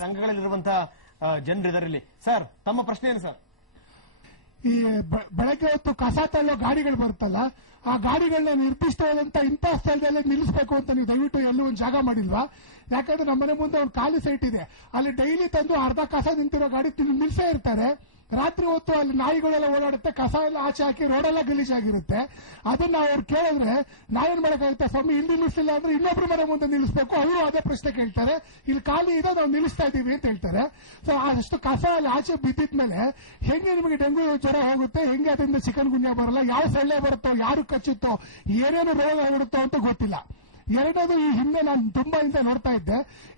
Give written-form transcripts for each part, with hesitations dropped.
ಸಂಘಗಳಲ್ಲಿರುವಂತಹ ಜನರು ಇದರಲ್ಲಿ. ಸರ್, ತಮ್ಮ ಪ್ರಶ್ನೆ ಏನು ಸರ್? ಈ ಬೆಳಗ್ಗೆ ಹೊತ್ತು ಕಸ ತಳ್ಳೋ ಗಾಡಿಗಳು ಬರುತ್ತಲ್ಲ, ಆ ಗಾಡಿಗಳನ್ನ ನಿರ್ದಿಷ್ಟವಾದಂತ ಇಂಥ ಸ್ಥಳದಲ್ಲೇ ನಿಲ್ಲಿಸಬೇಕು ಅಂತ ನೀವು ದಯವಿಟ್ಟು ಎಲ್ಲೂ ಒಂದು ಜಾಗ ಮಾಡಿಲ್ವಾ? ಯಾಕಂದ್ರೆ ನಮ್ಮ ಮನೆ ಮುಂದೆ ಒಂದು ಖಾಲಿ ಸೈಟ್ ಇದೆ, ಅಲ್ಲಿ ಡೈಲಿ ತಂದು ಅರ್ಧ ಕಸ ನಿಂತಿರೋ ಗಾಡಿ ನಿಲ್ಸೇ ಇರ್ತಾರೆ. ರಾತ್ರಿ ಹೊತ್ತು ಅಲ್ಲಿ ನಾಯಿಗಳೆಲ್ಲ ಓಡಾಡುತ್ತೆ, ಕಸ ಎಲ್ಲ ಆಚೆ ಹಾಕಿ ರೋಡೆಲ್ಲ ಗಲೀಜಾಗಿರುತ್ತೆ. ಅದನ್ನ ಅವ್ರು ಕೇಳಿದ್ರೆ ನಾವೇನ್ ಮಾಡಕ್ಕಾಗುತ್ತೆ? ಸ್ವಾಮಿ ಇಲ್ಲಿ ನಿಲ್ಲಿಸಿಲ್ಲ ಅಂದ್ರೆ ಇನ್ನೊಬ್ರು ಮನೆ ಮುಂದೆ ನಿಲ್ಲಿಸಬೇಕು. ಅವರು ಅದೇ ಪ್ರಶ್ನೆ ಕೇಳ್ತಾರೆ, ಇಲ್ಲಿ ಖಾಲಿ ಇದೆ ನಾವು ನಿಲ್ಲಿಸ್ತಾ ಇದೀವಿ ಅಂತ ಹೇಳ್ತಾರೆ. ಸೊ ಅಷ್ಟು ಕಸ ಅಲ್ಲಿ ಆಚೆ ಬಿದ್ದಿದ್ಮೇಲೆ ಹೆಂಗೆ ನಿಮಗೆ ಡೆಂಗು ಜ್ವರ ಹೋಗುತ್ತೆ? ಹೆಂಗೆ ಅದರಿಂದ ಚಿಕನ್ ಗುನ್ಯಾ ಬರಲ್ಲ? ಯಾವ ಸೊಳ್ಳೆ ಬರುತ್ತೋ, ಯಾರು ಕಚ್ಚುತ್ತೋ, ಏನೇನು ರೋಗ ಆಗಿರುತ್ತೋ ಅಂತ ಗೊತ್ತಿಲ್ಲ. ಎರಡನೇದು, ಈ ಹಿಂದೆ ನಾನು ತುಂಬಾ ಹಿಂದೆ ನೋಡ್ತಾ ಇದ್ದೆ,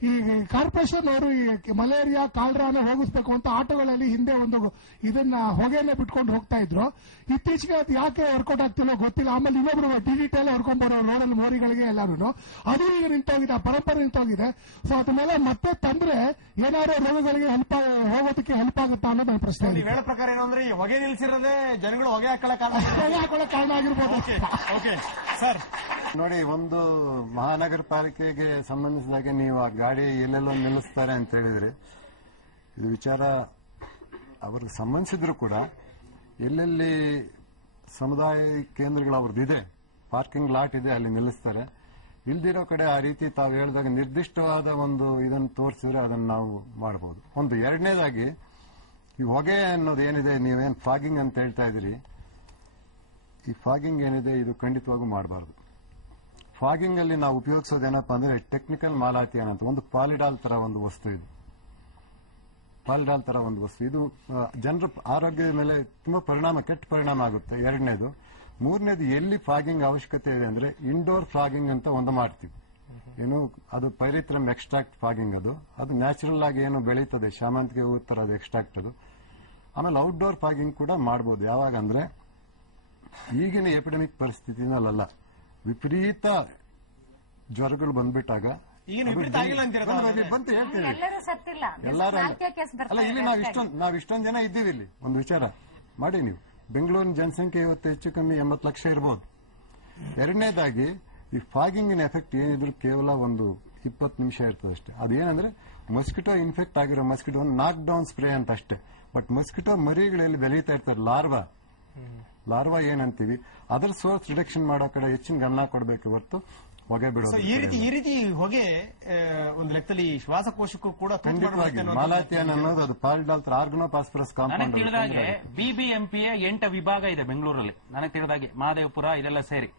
ಈ ಕಾರ್ಪೊರೇಷನ್ ಅವರು ಈ ಮಲೇರಿಯಾ ಕಾಲ್ರಾನ ಹೋಗಿಸ್ಬೇಕು ಅಂತ ಆಟೋಗಳಲ್ಲಿ ಹಿಂದೆ ಒಂದು ಇದನ್ನ ಹೊಗೆಯನ್ನೇ ಬಿಟ್ಕೊಂಡು ಹೋಗ್ತಾ ಇದ್ರು. ಇತ್ತೀಚೆಗೆ ಅದು ಯಾಕೆ ವರ್ಕೌಟ್ ಆಗ್ತಿಲ್ಲ ಗೊತ್ತಿಲ್ಲ. ಆಮೇಲೆ ಇನ್ನೊಬ್ರು ಡಿಜಿಟಲ್ ಹೊರ್ಕೊಂಡ್ ಬರೋ ರೋಡಲ್ಲಿ ಮೋರಿಗಳಿಗೆ ಎಲ್ಲರೂ ಅದು ಈಗ ನಿಂತೋಗಿದೆ, ಆ ಪರಂಪರೆ ನಿಂತೋಗಿದೆ. ಸೊ ಅದನ್ನೆಲ್ಲ ಮತ್ತೆ ತಂದ್ರೆ ಏನಾದ್ರು ರೋಗಗಳಿಗೆ ಹೋಗೋದಕ್ಕೆ ಹೆಲ್ಪ್ ಆಗುತ್ತಾ ಅನ್ನೋದು ನನ್ನ ಪ್ರಶ್ನೆ. ಹೇಳೋ ಪ್ರಕಾರ ಏನು ಅಂದ್ರೆ ಹೊಗೆ ನಿಲ್ಸಿರೋದೇ ಜನಗಳು ಹೊಗೆ ಹಾಕೊಳ್ಳೋ ಕಾರಣ ಆಗಿರ್ಬೋದು. ಸರ್ ನೋಡಿ, ಒಂದು ಮಹಾನಗರ ಪಾಲಿಕೆಗೆ ಸಂಬಂಧಿಸಿದಾಗೆ ನೀವು ಆ ಗಾಡಿ ಎಲ್ಲೆಲ್ಲೋ ನಿಲ್ಲಿಸ್ತಾರೆ ಅಂತ ಹೇಳಿದ್ರಿ. ಇದು ವಿಚಾರ ಅವ್ರಿಗೆ ಸಂಬಂಧಿಸಿದ್ರು ಕೂಡ ಎಲ್ಲೆಲ್ಲಿ ಸಮುದಾಯ ಕೇಂದ್ರಗಳು ಅವ್ರದ್ದಿದೆ, ಪಾರ್ಕಿಂಗ್ ಲಾಟ್ ಇದೆ, ಅಲ್ಲಿ ನಿಲ್ಲಿಸ್ತಾರೆ. ಇಲ್ದಿರೋ ಕಡೆ ಆ ರೀತಿ ತಾವು ಹೇಳಿದಾಗ ನಿರ್ದಿಷ್ಟವಾದ ಒಂದು ಇದನ್ನು ತೋರಿಸಿದ್ರೆ ಅದನ್ನು ನಾವು ಮಾಡಬಹುದು. ಒಂದು ಎರಡನೇದಾಗಿ ಈ ಹೊಗೆ ಅನ್ನೋದು ಏನಿದೆ, ನೀವೇನು ಫಾಗಿಂಗ್ ಅಂತ ಹೇಳ್ತಾ ಇದ್ದೀರಿ, ಈ ಫಾಗಿಂಗ್ ಏನಿದೆ ಇದು ಖಂಡಿತವಾಗೂ ಮಾಡಬಾರ್ದು. ಫಾಗಿಂಗ್ ಅಲ್ಲಿ ನಾವು ಉಪಯೋಗಿಸೋದೇನಪ್ಪ ಅಂದ್ರೆ ಟೆಕ್ನಿಕಲ್ ಮಾಲಾಥಿಯಾನ್ ಅಂತ ಒಂದು ಪಾಲಿಡಾಲ್ ತರ ಒಂದು ವಸ್ತು ಇದು. ಪಾಲಿಡಾಲ್ ತರ ಒಂದು ವಸ್ತು ಇದು ಜನರ ಆರೋಗ್ಯದ ಮೇಲೆ ತುಂಬಾ ಕೆಟ್ಟ ಪರಿಣಾಮ ಆಗುತ್ತೆ. ಎರಡನೇದು. ಮೂರನೇದು, ಎಲ್ಲಿ ಫಾಗಿಂಗ್ ಅವಶ್ಯಕತೆ ಇದೆ ಅಂದ್ರೆ ಇಂಡೋರ್ ಫಾಗಿಂಗ್ ಅಂತ ಒಂದು ಮಾಡ್ತೀವಿ. ಏನು ಅದು ಪೈರಿಥ್ರಮ್ ಎಕ್ಸ್ಟ್ರಾಕ್ಟ್ ಫಾಗಿಂಗ್, ಅದು ನ್ಯಾಚುರಲ್ ಆಗಿ ಏನು ಬೆಳೀತದೆ, ಶಾಮಂತಿಗೆ ಹೂ ತರ ಅದು ಎಕ್ಸ್ಟ್ರಾಕ್ಟ್ ಅದು. ಆಮೇಲೆ ಔಟ್ಡೋರ್ ಫಾಗಿಂಗ್ ಕೂಡ ಮಾಡಬಹುದು. ಯಾವಾಗ ಅಂದ್ರೆ ಈಗಿನ ಎಪಿಡೆಮಿಕ್ ಪರಿಸ್ಥಿತಿನಲ್ಲ, ವಿಪರೀತ ಜ್ವರಗಳು ಬಂದ್ಬಿಟ್ಟಾಗ ಬಂತು ಹೇಳ್ತೀವಿ ಎಲ್ಲರೂ. ಅಲ್ಲ, ಇಲ್ಲಿ ನಾವ್ ಇಷ್ಟೊಂದು ಜನ ಇದ್ದೀವಿ, ಇಲ್ಲಿ ಒಂದು ವಿಚಾರ ಮಾಡಿ ನೀವು. ಬೆಂಗಳೂರಿನ ಜನಸಂಖ್ಯೆ ಇವತ್ತು ಹೆಚ್ಚು ಕಮ್ಮಿ 80 ಲಕ್ಷ ಇರಬಹುದು. ಎರಡನೇದಾಗಿ ಈ ಫಾಗಿಂಗಿನ ಎಫೆಕ್ಟ್ ಏನಿದ್ರು ಕೇವಲ ಒಂದು 20 ನಿಮಿಷ ಇರ್ತದೆ ಅಷ್ಟೇ. ಅದೇನಂದ್ರೆ ಮಸ್ಕಿಟೋ ಇನ್ಫೆಕ್ಟ್ ಆಗಿರೋ ಮಸ್ಕಿಟೋ ನಾಕ್ ಡೌನ್ ಸ್ಪ್ರೇ ಅಂತ ಅಷ್ಟೇ. ಬಟ್ ಮಸ್ಕಿಟೋ ಮರಿಗಳಲ್ಲಿ ಬೆಳೀತಾ ಇರ್ತಾರೆ, ಲಾರ್ವಾ ಏನಂತೀವಿ, ಅದರ ಸೋರ್ಸ್ ರಿಡಕ್ಷನ್ ಮಾಡೋ ಕಡೆ ಹೆಚ್ಚಿನ ಗಮನ ಕೊಡಬೇಕು ಹೊರತು ಹೊಗೆ ಬಿಡೋದು. ಈ ರೀತಿ ಹೊಗೆ ಒಂದು ಲೆಕ್ಕದಲ್ಲಿ ಶ್ವಾಸಕೋಶಕ್ಕೂ ಕೂಡ ಖಂಡಿತವಾಗಿ ಮಾಲಾಥಿಯಾನ್ ಅನ್ನೋದು ಅದು ಪಾಲಿಡಾಲ್ ಆರ್ಗನೋಪಾಸ್ಪರಸ್ ಕಾಂಪೌಂಡ್. ತಿಳಿದಾಗೆ ಬಿಬಿಎಂಪಿಯ 8 ವಿಭಾಗ ಇದೆ ಬೆಂಗಳೂರಲ್ಲಿ. ನನಗೆ ತಿಳಿದಾಗೆ ಮಹದೇವಪುರ ಇದೆಲ್ಲ ಸೇರಿ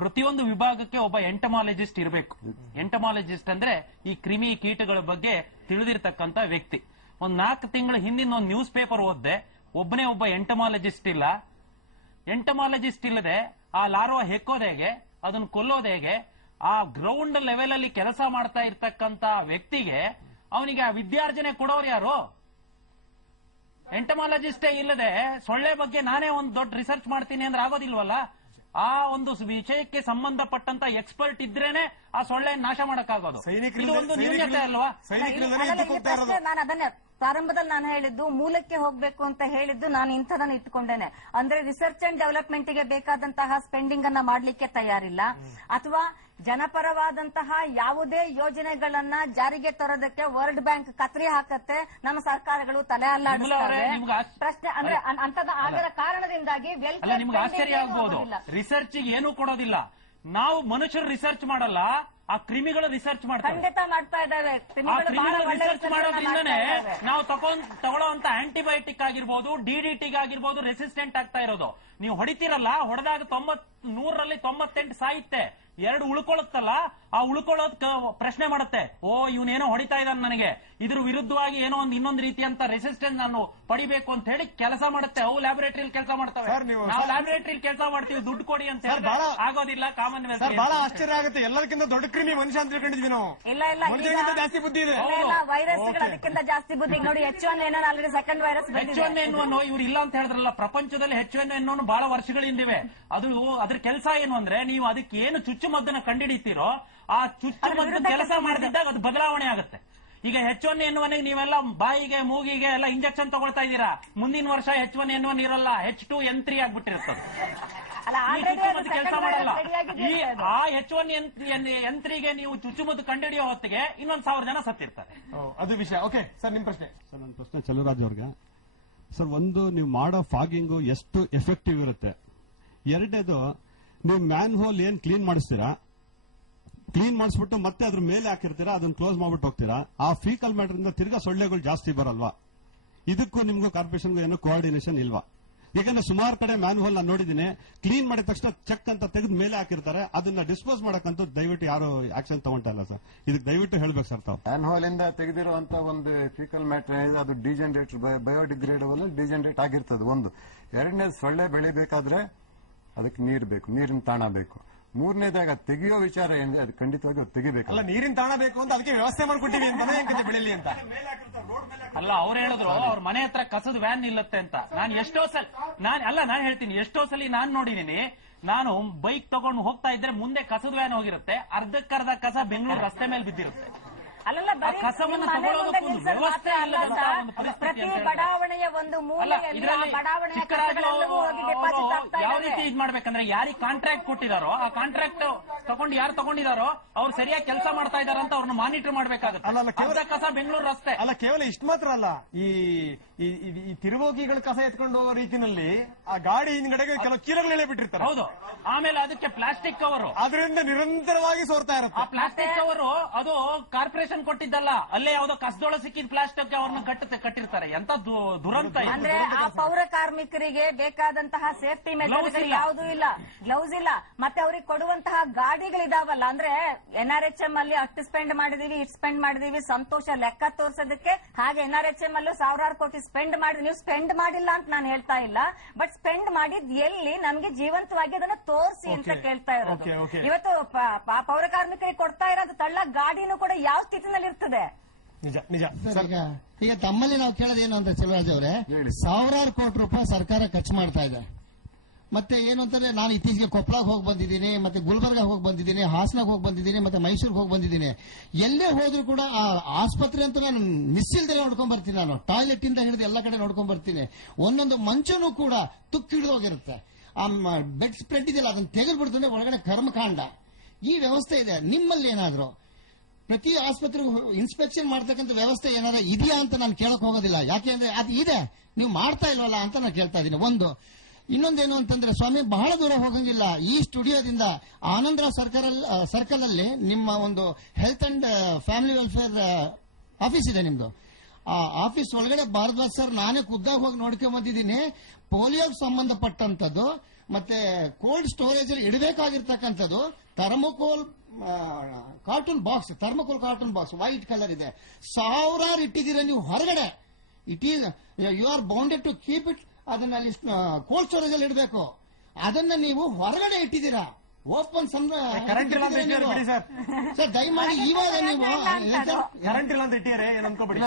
ಪ್ರತಿಯೊಂದು ವಿಭಾಗಕ್ಕೆ ಒಬ್ಬ ಎಂಟಮಾಲಜಿಸ್ಟ್ ಇರಬೇಕು. ಎಂಟಮಾಲಜಿಸ್ಟ್ ಅಂದ್ರೆ ಈ ಕ್ರಿಮಿ ಕೀಟಗಳ ಬಗ್ಗೆ ತಿಳಿದಿರ್ತಕ್ಕಂತ ವ್ಯಕ್ತಿ. ಒಂದ್ 4 ತಿಂಗಳ ಹಿಂದಿನ ಒಂದು ನ್ಯೂಸ್ ಪೇಪರ್ ಓದ್ದೆ, ಒಬ್ಬನೇ ಒಬ್ಬ ಎಂಟಮಾಲಜಿಸ್ಟ್ ಇಲ್ಲ. ಎಂಟಮಾಲಜಿಸ್ಟ್ ಇಲ್ಲದೆ ಆ ಲಾರ್ವಾ ಹೆಕ್ಕೋದು ಹೇಗೆ, ಅದನ್ನು ಕೊಲ್ಲೋದು ಹೇಗೆ, ಆ ಗ್ರೌಂಡ್ ಲೆವೆಲ್ ಅಲ್ಲಿ ಕೆಲಸ ಮಾಡ್ತಾ ಇರ್ತಕ್ಕಂತ ವ್ಯಕ್ತಿಗೆ ಅವನಿಗೆ ಆ ವಿದ್ಯಾರ್ಜನೆ ಕೊಡೋರು ಯಾರು? ಎಂಟಮಾಲಜಿಸ್ಟೇ ಇಲ್ಲದೆ ಸೊಳ್ಳೆ ಬಗ್ಗೆ ನಾನೇ ಒಂದು ದೊಡ್ಡ ರಿಸರ್ಚ್ ಮಾಡ್ತೀನಿ ಅಂದ್ರೆ ಆಗೋದಿಲ್ವಲ್ಲ. ಆ ಒಂದು ವಿಷಯಕ್ಕೆ ಸಂಬಂಧಪಟ್ಟಂತ ಎಕ್ಸ್ಪರ್ಟ್ ಇದ್ರೇನೆ ಆ ಸೊಳ್ಳೆ ನಾಶ ಮಾಡಕ್ಕಾಗೋದು. ಇದು ಒಂದು ನ್ಯೂನ್ಯತೆ ಅಲ್ವಾ? ನಾನು ಅದನ್ನೇ ಪ್ರಾರಂಭದಲ್ಲಿ ನಾನು ಹೇಳಿದ್ದು, ಮೂಲಕ್ಕೆ ಹೋಗ್ಬೇಕು ಅಂತ ಹೇಳಿದ್ದು ನಾನು ಇಂಥದನ್ನ ಇಟ್ಕೊಂಡೇನೆ. ಅಂದ್ರೆ ರಿಸರ್ಚ್ ಅಂಡ್ ಡೆವಲಪ್ಮೆಂಟ್ ಗೆ ಬೇಕಾದಂತಹ ಸ್ಪೆಂಡಿಂಗ್ ಅನ್ನ ಮಾಡ್ಲಿಕ್ಕೆ ತಯಾರಿಲ್ಲ, ಅಥವಾ ಜನಪರವಾದಂತಹ ಯಾವುದೇ ಯೋಜನೆಗಳನ್ನ ಜಾರಿಗೆ ತರೋದಕ್ಕೆ ವರ್ಲ್ಡ್ ಬ್ಯಾಂಕ್ ಕತ್ರಿ ಹಾಕತ್ತೆ, ನಮ್ಮ ಸರ್ಕಾರಗಳು ತಲೆ ಅಲ್ಲಾಡಿಸ್ತವೆ. ಪ್ರಶ್ನೆ ಅಂದ್ರೆ ಅಂತದ ಆಗದ ಕಾರಣದಿಂದಾಗಿ ನಿಮ್ಗೆ ಆಶ್ಚರ್ಯ ಆಗ್ಬಹುದು. ರಿಸರ್ಚ್ ಏನೂ ಕೊಡೋದಿಲ್ಲ. ನಾವು ಮನುಷ್ಯರು ರಿಸರ್ಚ್ ಮಾಡಲ್ಲ, ಆ ಕ್ರಿಮಿಗಳು ರಿಸರ್ಚ್ ಮಾಡ್ತಾರೆ. ಖಂಡಿತ ಮಾಡ್ತಾ ಇದ್ದಾವೆ. ರಿಸರ್ಚ್ ಮಾಡೋದ್ರಿಂದನೇ ನಾವು ತಗೊಳ್ಳೋಂತ ಆಂಟಿಬಯೋಟಿಕ್ ಆಗಿರ್ಬೋದು, ಡಿಡಿಟಿಗೆ ಆಗಿರ್ಬೋದು ರೆಸಿಸ್ಟೆಂಟ್ ಆಗ್ತಾ ಇರೋದು. ನೀವು ಹೊಡಿತೀರಲ್ಲ, ಹೊಡೆದಾಗ 100ರಲ್ಲಿ 98 ಸಾಯುತ್ತೆ, 2 ಉಳ್ಕೊಳ್ಳುತ್ತಲ್ಲ, ಆ ಉಳ್ಕೊಳ್ಳೋದ್ ಪ್ರಶ್ನೆ ಮಾಡುತ್ತೆ, ಓ ಇವನೇನೋ ಹೊಡಿತಾ ಇದ್ದಾನೆ, ನನಗೆ ಇದ್ರ ವಿರುದ್ಧವಾಗಿ ಏನೋ ಒಂದು ಇನ್ನೊಂದು ರೀತಿಯಂತ ರೆಸಿಸ್ಟೆನ್ಸ್ ನಾನು ಪಡಿಬೇಕು ಅಂತ ಹೇಳಿ ಕೆಲಸ ಮಾಡುತ್ತೆ. ಅವು ಲ್ಯಾಬೊರೇಟರಿಯಲ್ಲಿ ಕೆಲಸ ಮಾಡ್ತವೆ, ನಾವು ಲ್ಯಾಬೊರೇಟರಿಯಲ್ಲಿ ಕೆಲಸ ಮಾಡ್ತೀವಿ, ದುಡ್ಡು ಕೊಡಿ ಅಂತ ಹೇಳಿ. ಆಗೋದಿಲ್ಲ. ಕಾಮನ್ ವೆಲ್ತ್ ಬಹಳ ಆಶ್ಚರ್ಯ ಆಗುತ್ತೆ. ಎಲ್ಲರಿಗಿಂತ ದೊಡ್ಡ ಕ್ರಿಮಿ ಮನುಷ್ಯ ಅಂತ ತಿಳ್ಕೊಂಡಿದ್ವಿ ನಾವು. ಇಲ್ಲ, ಜಾಸ್ತಿ ಬುದ್ಧಿ ಇದೆ. ವೈರಸ್ಗಳು ಅದಕ್ಕಿಂತ ಜಾಸ್ತಿ ಬುದ್ಧಿ. ನೋಡಿ, H1N1 already second virus. H1N1 ಇವ್ರು ಇಲ್ಲ ಅಂತ ಹೇಳಿದ್ರಲ್ಲ, ಪ್ರಪಂಚದಲ್ಲಿ H1N1 ಬಹಳ ವರ್ಷಗಳಿಂದಿವೆ. ಅದ್ರ ಕೆಲಸ ಏನು ಅಂದ್ರೆ, ನೀವು ಅದಕ್ಕೆ ಏನು ಚುಚ್ಚುಮದ್ದನ್ನ ಕಂಡುಹಿಡಿತೀರೋ ಆ ಚುಚ್ಚುಮದ್ದು ಕೆಲಸ ಮಾಡದಿದ್ದಾಗ ಅದು ಬದಲಾವಣೆ ಆಗುತ್ತೆ. ಈಗ H1N1 ನೀವೆಲ್ಲ ಬಾಯಿಗೆ ಮೂಗಿಗೆ ಎಲ್ಲ ಇಂಜೆಕ್ಷನ್ ತಗೊಳ್ತಾ ಇದ್ದೀರಾ, ಮುಂದಿನ ವರ್ಷ H1N1 ಇರಲ್ಲ, H2N3 ಆಗ್ಬಿಟ್ಟಿರ್ತದೆ. ಅಲ್ಲ, already ಅದು ಕೆಲಸ second ಮಾಡಲ್ಲ. ready ಆಗಿದೆ ಈ ಅದು. ಆ H1 ಯಂತ್ರಿಗೆ ನೀವು ಚುಚ್ಚುಮದ್ದು ಕಂಡುಹಿಡಿಯೋ ಹೊತ್ತಿಗೆ ಇನ್ನೊಂದ್ 1000 ಜನ ಸತ್ತಿರ್ತಾರೆ. ಅದು ವಿಷಯ. ಓಕೆ ಸರ್, ನಿಮ್ ಪ್ರಶ್ನೆ. ಸರ್, ನನ್ನ ಪ್ರಶ್ನೆ ಚಲುರಾಜ್ ಅವ್ರಿಗೆ. ಸರ್, ಒಂದು, ನೀವು ಮಾಡೋ ಫಾಗಿಂಗು ಎಷ್ಟು ಎಫೆಕ್ಟಿವ್ ಇರುತ್ತೆ? ಎರಡನೇದು, ನೀವು ಮ್ಯಾನ್ ಹೋಲ್ ಏನ್ ಕ್ಲೀನ್ ಮಾಡಿಸ್ತೀರಾ, ಕ್ಲೀನ್ ಮಾಡಿಸ್ಬಿಟ್ಟು ಮತ್ತೆ ಅದ್ರ ಮೇಲೆ ಹಾಕಿರ್ತೀರಾ, ಅದನ್ನ ಕ್ಲೋಸ್ ಮಾಡ್ಬಿಟ್ಟು ಹೋಗ್ತೀರಾ. ಆ ಫೀಕಲ್ ಮ್ಯಾಟರ್ ಇಂದ ತಿರ್ಗಾ ಸೊಳ್ಳೆಗಳು ಜಾಸ್ತಿ ಬರಲ್ವಾ? ಇದಕ್ಕೂ ನಿಮ್ಗೂ ಕಾರ್ಪೊರೇಷನ್ಗೂ ಏನೋ ಕೋಆರ್ಡಿನೇಷನ್ ಇಲ್ವಾ? ಯಾಕಂದ್ರೆ ಸುಮಾರು ಕಡೆ ಮ್ಯಾನ್ ಹೋಲ್ ನಾನು ನೋಡಿದ್ದೀನಿ, ಕ್ಲೀನ್ ಮಾಡಿದ ತಕ್ಷಣ ಚೆಕ್ ಅಂತ ತೆಗೆದು ಮೇಲೆ ಹಾಕಿರ್ತಾರೆ. ಅದನ್ನ ಡಿಸ್ಪೋಸ್ ಮಾಡಕ್ಕಂತೂ ದಯವಿಟ್ಟು ಯಾರು ಆಕ್ಷನ್ ತಗೊಂತಲ್ಲ ಸರ್. ಇದಕ್ಕೆ ದಯವಿಟ್ಟು ಹೇಳ್ಬೇಕು ಸರ್ ತಾವು. ಮ್ಯಾನ್ ಹೋಲ್ ಇಂದ ತೆಗೆದಿರುವಂತ ಒಂದು ಫಿಕಲ್ ಮ್ಯಾಟರ್ ಇದೆ, ಅದು ಡಿಜನರೇಟ್, ಬಯೋಡಿಗ್ರೇಡಬಲ್ ಡಿಜನರೇಟ್ ಆಗಿರ್ತದೆ. ಒಂದು. ಎರಡನೇದು, ಸೊಳ್ಳೆ ಬೆಳಿಬೇಕಾದ್ರೆ ಅದಕ್ಕೆ ನೀರು ಬೇಕು, ನೀರಿನ ತಾಣ ಬೇಕು. ಮೂರನೇದಾಗ ತೆಗೆಯೋ ವಿಚಾರ ಏನಿದೆ ಅದು ಖಂಡಿತವಾಗಿ ತೆಗಿಬೇಕು. ಅಲ್ಲ, ನೀರಿನ ತಾಣ ಬೇಕು ಅಂತ ಅದಕ್ಕೆ ವ್ಯವಸ್ಥೆ ಮಾಡ್ಕೊಟ್ಟಿವಿ ಅಂತಾನೆ ಹೆಂಗೆ ಬೆಳಿಲಿ ಅಂತ. ಅಲ್ಲ, ಅವ್ರು ಹೇಳಿದ್ರು ಅವ್ರ ಮನೆ ಹತ್ರ ಕಸದ ವ್ಯಾನ್ ನಿಲ್ಲತ್ತೆ ಅಂತ. ನಾನು ಹೇಳ್ತೀನಿ, ಎಷ್ಟೋ ಸಲ ನಾನ್ ನೋಡಿದೀನಿ. ನಾನು ಬೈಕ್ ತಗೊಂಡು ಹೋಗ್ತಾ ಇದ್ರೆ ಮುಂದೆ ಕಸದ ವ್ಯಾನ್ ಹೋಗಿರುತ್ತೆ, ಅರ್ಧಕ್ಕರ್ಧ ಕಸ ಬೆಂಗಳೂರು ರಸ್ತೆ ಮೇಲೆ ಬಿದ್ದಿರುತ್ತೆ. ಅಲ್ಲಲ್ಲ, ಬರೀ ಕಸವನ್ನು ನಿಮ್ಮ ಮನೆ ಮುಂದೆ ತಗೊಳ್ಳೋದಕ್ಕೂ ನಿಲ್ಸೋದು ವ್ಯವಸ್ಥೆ ಮಾತ್ರ ಅಲ್ಲ ಇಲ್ಲದಂತ ಸರ್. ಒಂದು ಪರಿಸ್ಥಿತಿ ಪ್ರತಿ ಅಂತ ಹೇಳಿ. ಬಡಾವಣೆಯ ಒಂದು ಮೂಲೆಯಲ್ಲಿ ಆ ಇದರಲ್ಲಿ ಬಡಾವಣೆಯ ಚಿಕ್ಕರಾಜು ಕಸಗಳೆಲ್ಲವೂ ಹೋಗಿ ಡೆಪಾಸಿಟ್ ಆಗ್ತಾ ಯಾವ ಇದ್ದಾವೆ. ರೀತಿ ಇದ್ ಮಾಡ್ಬೇಕಂದ್ರೆ, ಯಾರಿಗೆ ಕಾಂಟ್ರಾಕ್ಟ್ ಕೊಟ್ಟಿದಾರೋ ಆ ಕಾಂಟ್ರಾಕ್ಟ್ ತಗೊಂಡು ಯಾರು ತಗೊಂಡಿದಾರೋ ಅವ್ರು ಸರಿಯಾಗಿ ಕೆಲಸ ಮಾಡ್ತಾ ಇದಾರ ಅಂತ ಅವ್ರನ್ನ ಮಾನಿಟರ್ ಮಾಡ್ಬೇಕಾಗುತ್ತೆ. ಅಲ್ಲ, ಕೇವಲ ಅರ್ಧ ಕಸ ಬೆಂಗಳೂರು ರಸ್ತೆ. ಅಲ್ಲ, ಕೇವಲ ಇಷ್ಟು ಮಾತ್ರ ಅಲ್ಲ, ಈ ತಿರುವೋಗಿಗಳ ಕಸ ಎತ್ಕೊಂಡು ಹೋಗೋ ರೀತಿನಲ್ಲಿ ಆ ಗಾಡಿ ಹಿಂದ್ಗಡೆಗೆ ಕೆಲವು ಚೀಲಗಳೇ ಬಿಟ್ಟಿರ್ತಾರೆ. ಹೌದು. ಆಮೇಲೆ ಅದಕ್ಕೆ ಪ್ಲಾಸ್ಟಿಕ್ ಕವರು, ಅದರಿಂದ ನಿರಂತರವಾಗಿ ಸೋರ್ತಾ ಆ ಇರುತ್ತೆ. ಪ್ಲಾಸ್ಟಿಕ್ ಕವರು ಅದು ಕಾರ್ಪೊರೇಷನ್ ಕೊಟ್ಟಿದ್ದಲ್ಲ, ಅಲ್ಲೇ ಯಾವ್ದೋ ಕಸದೊಳ ಸಿಕ್ಕಿದ ಪ್ಲಾಸ್ಟಿಕ್ ಅವ್ರನ್ನ ಕಟ್ಟಿರ್ತಾರೆ. ಎಂತ ದುರಂತ ಇದು. ಅಂದ್ರೆ ಆ ಪೌರ ಕಾರ್ಮಿಕರಿಗೆ ಬೇಕಾದಂತಹ ಸೇಫ್ಟಿ ಮೆಜರ್ಗಳು ಯಾವುದೂ ಇಲ್ಲ, ಗ್ಲೌಸ್ ಇಲ್ಲ, ಮತ್ತೆ ಅವ್ರಿಗೆ ಕೊಡುವಂತಹ ಗಾಡಿಗಳಿದಾವಲ್ಲ, ಅಂದ್ರೆ NRHM ಅಲ್ಲಿ ಅಷ್ಟು ಸ್ಪೆಂಡ್ ಮಾಡಿದೀವಿ, ಇಷ್ಟು ಸ್ಪೆಂಡ್ ಮಾಡಿದೀವಿ, ಸಂತೋಷ ಲೆಕ್ಕ ತೋರ್ಸೋದಕ್ಕೆ. ಹಾಗೆ NRHM ಅಲ್ಲೂ 1000 ಕೋಟಿ ಸ್ಪೆಂಡ್ ಮಾಡಿದ್ವಿ. ನೀವು ಸ್ಪೆಂಡ್ ಮಾಡಿಲ್ಲ ಅಂತ ನಾನು ಹೇಳ್ತಾ ಇಲ್ಲ, ಬಟ್ ಸ್ಪೆಂಡ್ ಮಾಡಿದ್ ಎಲ್ಲಿ ನಮ್ಗೆ ಜೀವಂತವಾಗಿ ಅದನ್ನ ತೋರಿಸಿ ಅಂತ ಕೇಳ್ತಾ ಇರೋದು. ಇವತ್ತು ಪೌರ ಕಾರ್ಮಿಕರಿಗೆ ಕೊಡ್ತಾ ಇರೋದು ತಳ್ಳ ಗಾಡಿನೂ ಕೂಡ ಯಾವ ಸ್ಥಿತಿನಲ್ಲಿ ಇರ್ತದೆ? ನಿಜ ನಿಜ. ಸರ್, ಈಗ ತಮ್ಮಲ್ಲಿ ನಾವು ಕೇಳೋದೇನು ಅಂತ ಚೆಲುವರಾಜ್ ಅವರೇ, 1000 ಕೋಟಿ ರೂಪಾಯಿ ಸರ್ಕಾರ ಖರ್ಚು ಮಾಡ್ತಾ ಇದೆ. ಮತ್ತೆ ಏನು ಅಂತಂದ್ರೆ, ನಾನು ಇತ್ತೀಚೆಗೆ ಕೊಪ್ಪಳಕ್ಕೆ ಹೋಗಿ ಬಂದಿದ್ದೀನಿ, ಮತ್ತೆ ಗುಲ್ಬರ್ಗ ಹೋಗಿ ಬಂದಿದ್ದೀನಿ, ಹಾಸನಕ್ಕೆ ಹೋಗಿ ಬಂದಿದ್ದೀನಿ, ಮತ್ತೆ ಮೈಸೂರಿಗೆ ಹೋಗಿ ಬಂದಿದ್ದೀನಿ. ಎಲ್ಲೇ ಹೋದ್ರೂ ಕೂಡ ಆ ಆಸ್ಪತ್ರೆ ಅಂತ ನಾನು ಮಿಸ್ ಇಲ್ದಲೆ ನೋಡ್ಕೊಂಡ್ ಬರ್ತೀನಿ. ನಾನು ಟಾಯ್ಲೆಟ್ ಇಂದ ಹಿಡಿದು ಎಲ್ಲ ಕಡೆ ನೋಡ್ಕೊಂಡ್ ಬರ್ತೀನಿ. ಒಂದೊಂದು ಮಂಚನೂ ಕೂಡ ತುಕ್ಕು ಹಿಡಿದು ಹೋಗಿರುತ್ತೆ. ಆ ಬೆಡ್ ಸ್ಪ್ರೆಡ್ ಇದೆಯಲ್ಲ, ಅದನ್ನ ತೆಗೆದು ಬಿಡ್ತಾನೆ, ಒಳಗಡೆ ಕರ್ಮಕಾಂಡ. ಈ ವ್ಯವಸ್ಥೆ ಇದೆ. ನಿಮ್ಮಲ್ಲಿ ಏನಾದ್ರು ಪ್ರತಿ ಆಸ್ಪತ್ರೆಗೂ ಇನ್ಸ್ಪೆಕ್ಷನ್ ಮಾಡ್ತಕ್ಕಂಥ ವ್ಯವಸ್ಥೆ ಏನಾದ್ರು ಇದೆಯಾ ಅಂತ ನಾನು ಕೇಳಕ್ ಹೋಗೋದಿಲ್ಲ. ಯಾಕೆಂದ್ರೆ ಅದು ಇದೆ, ನೀವು ಮಾಡ್ತಾ ಇಲ್ವಲ್ಲ ಅಂತ ನಾನು ಕೇಳ್ತಾ ಇದ್ದೀನಿ. ಒಂದು. ಇನ್ನೊಂದೇನು ಅಂತಂದ್ರೆ, ಸ್ವಾಮಿ, ಬಹಳ ದೂರ ಹೋಗಂಗಿಲ್ಲ. ಈ ಸ್ಟುಡಿಯೋದಿಂದ ಆನಂದರಾವ್ ಸರ್ಕಲ್ ಅಲ್ಲಿ ನಿಮ್ಮ ಒಂದು health and family welfare office ಇದೆ ನಿಮ್ದು. ಆ ಆಫೀಸ್ ಒಳಗಡೆ ಭಾರದ್ವಾಜ್ ಸರ್ ನಾನೇ ಖುದ್ದಾಗಿ ಹೋಗಿ ನೋಡ್ಕೊಂಡ್ ಬಂದಿದ್ದೀನಿ. ಪೋಲಿಯೋಗೆ ಸಂಬಂಧಪಟ್ಟಂತದ್ದು, ಮತ್ತೆ ಕೋಲ್ಡ್ ಸ್ಟೋರೇಜ್ ಅಲ್ಲಿ ಇಡಬೇಕಾಗಿರ್ತಕ್ಕಂಥದ್ದು thermocol carton box white colour ಇದೆ. 1000 ಇಟ್ಟಿದ್ದೀರಾ ನೀವು ಹೊರಗಡೆ. It is you are bounded to keep it. ಅದನ್ನ ಅಲ್ಲಿ ಕೋಲ್ಡ್ ಸ್ಟೋರೇಜ್ ಅಲ್ಲಿ ಇಡಬೇಕು. ಅದನ್ನ ನೀವು ಹೊರಗಡೆ ಇಟ್ಟಿದ್ದೀರಾ. ಓಪನ್ ಕರೆಂಟ್ ಇಲ್ಲ ಅಂತ ಇಟ್ಟಿದ್ದಾರೆ ಬಿಡಿ ಸರ್. ಸರ್, ದಯಮಾಡಿ ಇವಾಗ ನೀವು ಕರೆಂಟ್ ಇಲ್ಲ ಅಂತ ಇಟ್ಟಿದ್ದಾರೆ, ಏನು ಅನ್ಕೋಬೇಡಿ.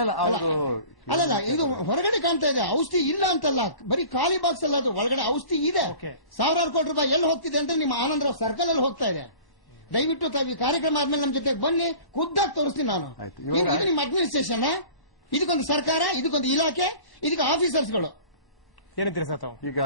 ಅಲ್ಲಲ್ಲ, ಇದು ಹೊರಗಡೆ ಕಾಣ್ತಾ ಇದೆ. ಔಷಧಿ ಇಲ್ಲ ಅಂತಲ್ಲ, ಬರೀ ಖಾಲಿ ಬಾಕ್ಸ್ ಅಲ್ಲ, ಅದು ಒಳಗಡೆ ಔಷಧಿ ಇದೆ. 1000 ಕೋಟಿ ರೂಪಾಯಿ ಎಲ್ಲಿ ಹೋಗ್ತಿದೆ ಅಂದ್ರೆ ನಿಮ್ಮ ಆನಂದರಾವ್ ಸರ್ಕಲ್ ಅಲ್ಲಿ ಹೋಗ್ತಾ ಇದೆ. ದಯವಿಟ್ಟು ತಾವು ಈ ಕಾರ್ಯಕ್ರಮ ಆದ್ಮೇಲೆ ನಮ್ಮ ಜೊತೆಗೆ ಬನ್ನಿ, ಖುದ್ದಾಗಿ ತೋರಿಸ್ತೀನಿ ನಾನು. ಇದು ನಿಮ್ಮ ಅಡ್ಮಿನಿಸ್ಟ್ರೇಷನ್, ಇದಕ್ಕೊಂದು ಸರ್ಕಾರ, ಇದಕ್ಕೊಂದು ಇಲಾಖೆ, ಇದಕ್ಕೆ ಆಫೀಸರ್ಸ್ಗಳು. ಏನಂತೀರಿ ಸರ್ ತಾವು? ಈಗ